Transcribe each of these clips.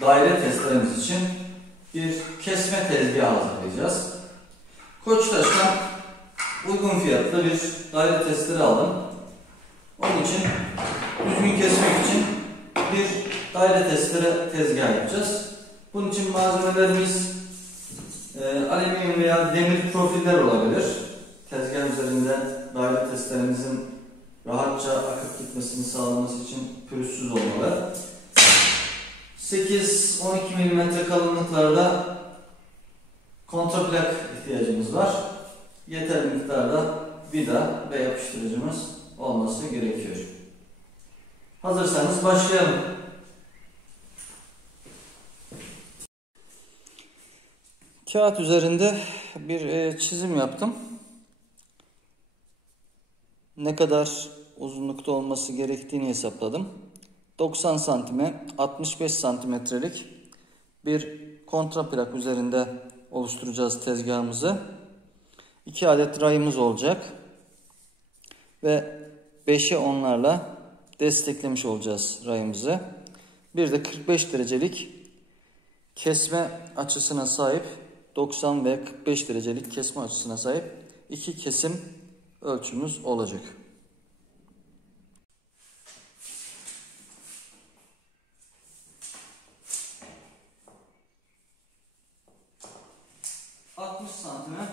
daire testeremiz için bir kesme tezgahı hazırlayacağız. Koçtaş'tan uygun fiyatlı bir daire testere aldım. Onun için düzgün kesmek için bir daire testere tezgahı yapacağız. Bunun için malzemelerimiz alüminyum veya demir profiller olabilir. Tezgah üzerinde daire testeremizin rahatça akıp gitmesini sağlaması için pürüzsüz olmalı. 8-12 mm kalınlıklarda kontraplak ihtiyacımız var. Yeterli miktarda vida ve yapıştırıcımız olması gerekiyor. Hazırsanız başlayalım. Kağıt üzerinde bir çizim yaptım. Ne kadar uzunlukta olması gerektiğini hesapladım. 90 santime 65 santimetrelik bir kontraplak üzerinde oluşturacağız tezgahımızı. 2 adet rayımız olacak ve 5'e 10'larla desteklemiş olacağız rayımızı. Bir de 45 derecelik kesme açısına sahip 90 ve 45 derecelik kesme açısına sahip 2 kesim ölçümüz olacak. Santime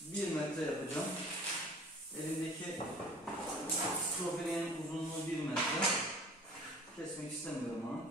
1 metre yapacağım. Elimdeki profilin uzunluğu 1 metre. Kesmek istemiyorum onu.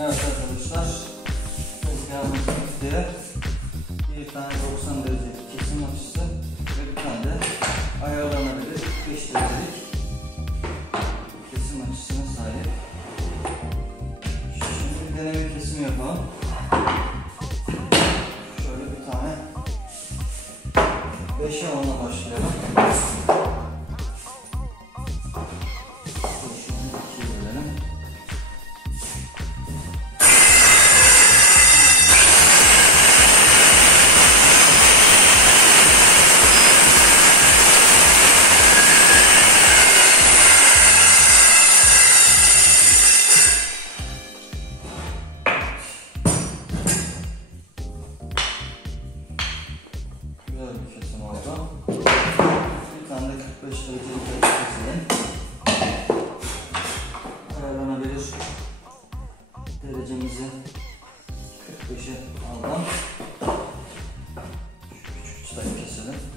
Evet arkadaşlar, tezgahımız bitti. Bir tane 90 derecelik kesim açısı ve bir tane de ayarlanabilir 5 derecelik kesim açısına sahip. Şimdi bir deneme kesim yapalım. Şöyle bir tane 5'e 10'la başlayalım. Güzel bir kesim oldu. Bir tane de 45 derecelik keselim. Ayarlanabilir derecemizi 45'e aldım. Şu küçük çıtayı keselim.